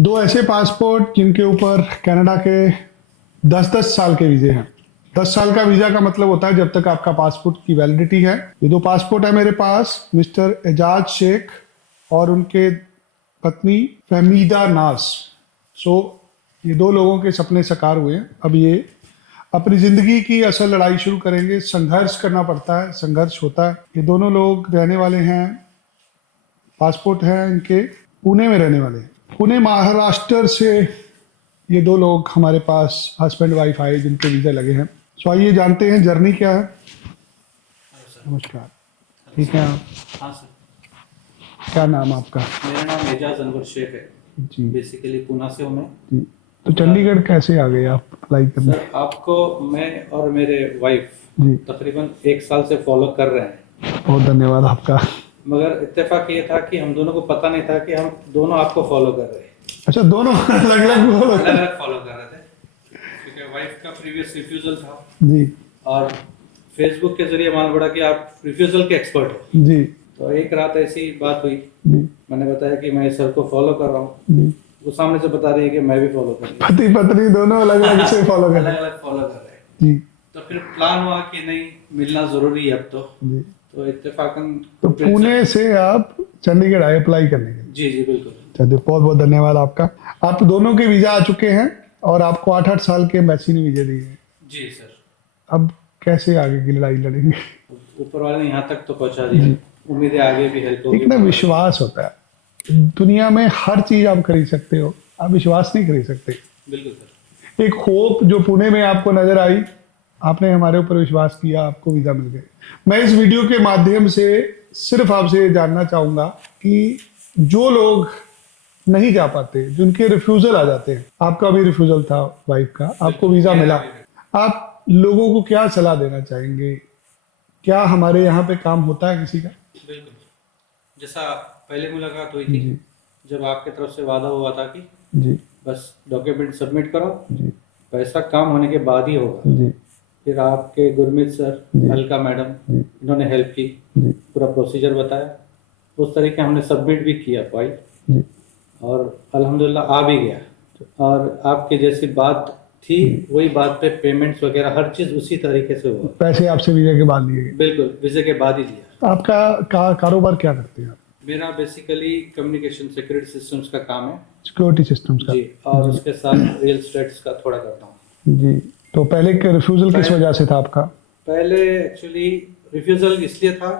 दो ऐसे पासपोर्ट जिनके ऊपर कनाडा के 10-10 साल के वीजे हैं। 10 साल का वीजा का मतलब होता है जब तक आपका पासपोर्ट की वैलिडिटी है। ये दो पासपोर्ट है मेरे पास, मिस्टर एजाज शेख और उनके पत्नी फहमीदा नाज। सो ये दो लोगों के सपने साकार हुए हैं। अब ये अपनी जिंदगी की असल लड़ाई शुरू करेंगे। संघर्ष करना पड़ता है, संघर्ष होता है। ये दोनों लोग रहने वाले हैं, पासपोर्ट है इनके पुणे में रहने वाले हैं। पुणे महाराष्ट्र से ये दो लोग हमारे पास हस्बैंड वाइफ आए जिनके वीज़ा लगे हैं। सो आइए जानते हैं जर्नी क्या है। नमस्कार, ठीक है आप? हाँ सर, क्या नाम आपका? मेरा नाम एजाज अनवर शेख है। जी बेसिकली पूना से हूँ मैं। जी। तो चंडीगढ़ कैसे आ गए आप अप्लाई करने? सर, आपको मैं और मेरे वाइफ जी, तकरीबन 1 साल से फॉलो कर रहे हैं, बहुत धन्यवाद आपका। मगर इत्तेफाक ये था कि हम दोनों को पता नहीं था कि हम दोनों आपको फॉलो कर रहे हैं। अच्छा, दोनों अलग अलग बोलो। अलग अलग फॉलो कर रहे थे क्योंकि वाइफ का प्रीवियस रिफ्यूजल था जी और फेसबुक के जरिए मालूम पड़ा कि आप रिफ्यूजल के एक्सपर्ट हो। जी तो एक रात ऐसी बात हुई, जी मैंने बताया कि मैं सर को फॉलो कर रहा हूँ। जी। वो सामने से बता रही है कि मैं भी फॉलो कर रही हूँ। पति पत्नी दोनों अलग अलग से फॉलो कर अलग रहे हैं। अलग फॉलो कर रहे हैं। जी तो फिर प्लान हुआ कि नहीं, मिलना जरूरी है अब जी। तो इत्तेफाकन तो पुणे से आप चंडीगढ़ आए अप्लाई करने के लिए? जी जी बिल्कुल। चलिए, बहुत बहुत धन्यवाद आपका। आप दोनों के वीजा आ चुके हैं और आपको 8-8 साल के एम्बेसी ने वीजा दिए हैं। जी सर, अब कैसे आगे की लड़ाई लड़ेंगे? ऊपर वाले ने यहाँ तक तो पहुँचा दिया, उम्मीद है आगे भी हेल्प होगी। एक ना विश्वास होता है। दुनिया में हर चीज आप खरीद सकते हो, आप विश्वास नहीं खरीद सकते। बिल्कुल सर। एक होप जो पुणे में आपको नजर आई, आपने हमारे ऊपर विश्वास किया, आपको वीजा मिल गए। मैं इस वीडियो के माध्यम से सिर्फ आपसे जानना चाहूंगा कि जो लोग नहीं जा पाते, जिनके रिफ्यूजल आ जाते हैं, आपका भी रिफ्यूजल था वाइफ का, आपको वीजा मिला, आप लोगों को क्या सलाह देना चाहेंगे? क्या हमारे यहाँ पे काम होता है किसी का? बिल्कुल, जैसा पहले मुलाकात हुई थी, जी जब आपके तरफ से वादा हुआ था कि जी बस डॉक्यूमेंट सबमिट करो, जी पैसा काम होने के बाद ही होगा। जी फिर आपके गुरमीत सर, जी। अलका मैडम, जी इन्होंने हेल्प की, जी पूरा प्रोसीजर बताया, उस तरीके हमने सबमिट भी किया फाइल जी और अल्हम्दुलिल्लाह आ भी गया। और आपके जैसी बात थी वही बात पे पेमेंट्स वगैरह हर चीज़ उसी तरीके से हुआ। पैसे आपसे वीजा के बाद लिए गए? बिल्कुल, वीज़े के बाद ही लिया। आपका कारोबार क्या करते हैं आप? मेरा बेसिकली कम्युनिकेशन सिक्योरिटी सिस्टम्स का काम है सिक्योरिटी सिस्टम्स का? जी, और उसके साथ रियल स्टेट्स का थोड़ा करता हूँ। जी। तो पहले के रिफ्यूजल किस वजह से था आपका? पहले एक्चुअली रिफ्यूज़ल इसलिए था,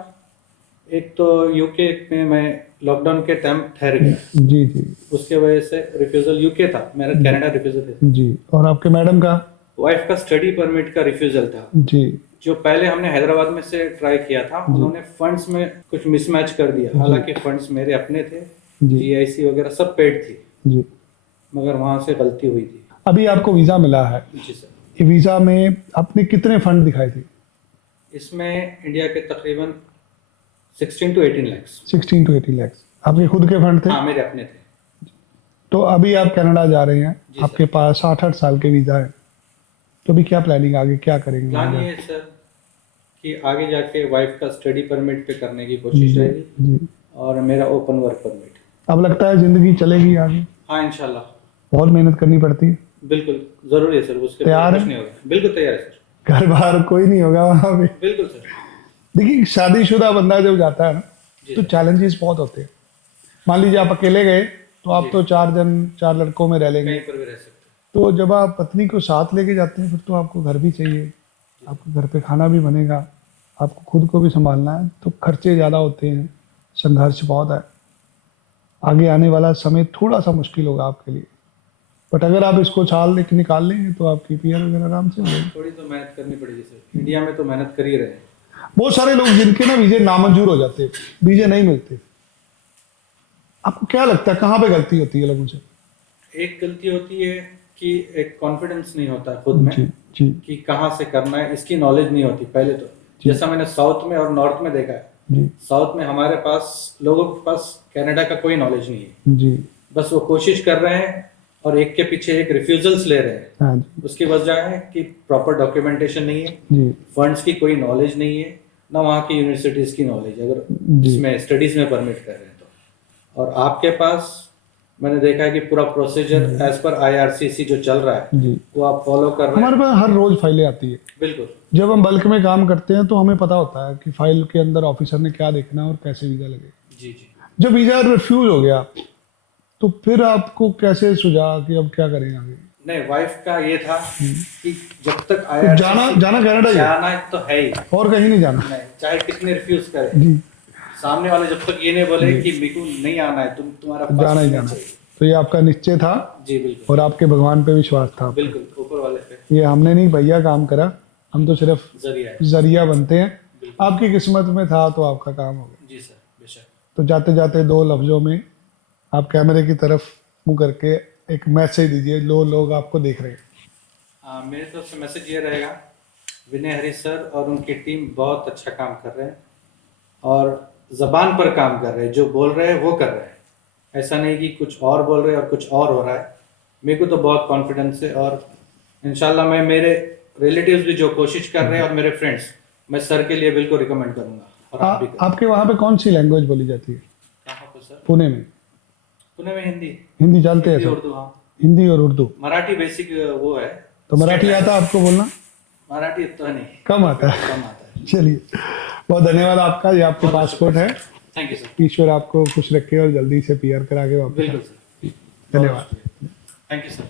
एक तो यूके में मैं लॉकडाउन के टाइम ठहर गया, जी जी उसके वजह से रिफ्यूज़ल यूके था, मेरा कनाडा रिफ्यूज़ल था। जी। और आपके मैडम का? वाइफ का स्टडी परमिट का रिफ्यूज़ल था। जी जो पहले हमने हैदराबाद में से ट्राई किया था, उन्होंने फंड्स में कुछ मिसमैच कर दिया। हालांकि फंड्स मेरे अपने थे, जी जीआईसी वगैरह सब पेड थी, जी। मगर वहां से गलती हुई थी। अभी आपको वीजा मिला है, जी सर। ये वीजा में आपने कितने फंड दिखाए थे? इसमें इंडिया के तकरीबन 16 to 18 लाख। 16 to 18 लाख आपके खुद के फंड थे? हाँ, मेरे अपने थे। तो अभी आप कनाडा जा रहे हैं, जी आपके पास 8-8 साल के वीजा है, तो अभी क्या प्लानिंग, आगे क्या करेंगे? प्लान ये है सर कि आगे जाके वाइफ का स्टडी परमिट पे करने की कोशिश रहेगी जी। और मेरा ओपन वर्क परमिट। अब लगता है जिंदगी चलेगी आगे? हाँ इंशाल्लाह। बहुत मेहनत करनी पड़ती है। बिल्कुल जरूरी है सर, उसके तैयार कुछ है? नहीं होगा। बिल्कुल तैयार है सर। घर बाहर कोई नहीं होगा वहां पे? बिल्कुल सर। देखिए, शादीशुदा बंदा जब जाता है ना, जी तो सर। चैलेंजेस बहुत होते हैं। मान लीजिए आप अकेले गए, तो आप जी। तो 4 लड़कों में रह लेंगे। कहीं पर भी रह सकते तो जब आप पत्नी को साथ लेके जाते हैं, फिर तो आपको घर भी चाहिए, आपको घर पे खाना भी बनेगा, आपको खुद को भी संभालना है, तो खर्चे ज़्यादा होते हैं, संघर्ष बहुत है। आगे आने वाला समय थोड़ा सा मुश्किल होगा आपके लिए, बट अगर आप इसको निकाल लेंगे तो आपकी पीआर वगैरह आराम से हो जाएगी। थोड़ी तो मेहनत करनी पड़ेगी सर, इंडिया में तो मेहनत कर ही रहे हैं। बहुत सारे लोग जिनके ना वीजे नामंजूर हो जाते हैं, वीजे नहीं मिलते, आपको क्या लगता है कहाँ पे गलती होती है लोगों से? एक गलती होती है कि एक कॉन्फिडेंस नहीं होता है खुद में जी जी कि कहाँ से करना है, इसकी नॉलेज नहीं होती पहले तो। जैसा मैंने साउथ में और नॉर्थ में देखा है, जी साउथ में हमारे पास लोगों के पास कनाडा का कोई नॉलेज नहीं है, जी। बस वो कोशिश कर रहे हैं और एक के पीछे एक रिफ्यूजल्स ले रहे हैं। हाँ जी उसकी वजह है कि प्रॉपर डॉक्यूमेंटेशन नहीं है, जी फंड्स की कोई नॉलेज नहीं है, ना वहाँ की यूनिवर्सिटीज़ की नॉलेज, अगर जी इसमें स्टडीज़ में परमिट कर रहे हैं तो। और आपके पास मैंने देखा है कि पूरा प्रोसीजर एज पर आईआरसीसी जो चल रहा है जी, वो आप फॉलो कर रहे हैं। हमारे पास हर रोज फाइलें आती है। बिल्कुल। जब हम बल्क में काम करते हैं तो हमें पता होता है कि फाइल के अंदर ऑफिसर ने क्या देखना है और कैसे वीजा लगे। जी जी। जब वीजा रिफ्यूज हो गया तो फिर आपको कैसे सुझा कि अब क्या करें आगे? नहीं, वाइफ का ये था कि जब तक तो आईआरसीसी जाना कनाडा ही है, जाना तो है ही, और कहीं नहीं जाना। नहीं चाहे कितने रिफ्यूज करे, जी, सामने वाले जब तक ये नहीं बोले कि मेरे को नहीं आना है, तुम्हारा पास जाना ही होना जाना। चाहिए। तो ये आपका निश्चय था जी बिल्कुल। और आपके भगवान पे विश्वास था आपका। बिल्कुल ऊपर वाले पे ये हमने नहीं भैया काम करा, हम तो सिर्फ जरिया है। जरिया बनते हैं। बिल्कुल। आपकी किस्मत में था तो आपका काम हो गया। जी सर, बेशक। तो जाते जाते दो लफ्जों में आप कैमरे की तरफ मुंह करके एक मैसेज दीजिए, लोग आपको देख रहे हैं। मेरे तरफ से मैसेज ये रहेगा, विनय हरी सर और उनकी टीम बहुत अच्छा काम कर रहे हैं और जबान पर काम कर रहे हैं, जो बोल रहे हैं वो कर रहे हैं। ऐसा नहीं कि कुछ और बोल रहे हैं और कुछ और हो रहा है। मेरे को तो बहुत कॉन्फिडेंस है और इंशाल्लाह मैं, मेरे रिलेटिव्स भी जो कोशिश कर रहे हैं और मेरे फ्रेंड्स, मैं सर के लिए बिल्कुल रिकमेंड करूंगा। और आप भी करें। आपके वहाँ पे कौन सी लैंग्वेज बोली जाती है? कहाँ पर सर? पुणे में पुणे में हिंदी। हिंदी जानते हैं हिंदी सब? उर्दू, हाँ। हिंदी और उर्दू। मराठी बेसिक वो है। तो मराठी आता है आपको बोलना? मराठी तो नहीं, कम आता है। कम आता है। चलिए, बहुत धन्यवाद आपका। ये आपके पासपोर्ट है। Thank you sir. ईश्वर आपको खुश रखे और जल्दी से पीआर करा के वापस। बिल्कुल सर। धन्यवाद। Thank you sir.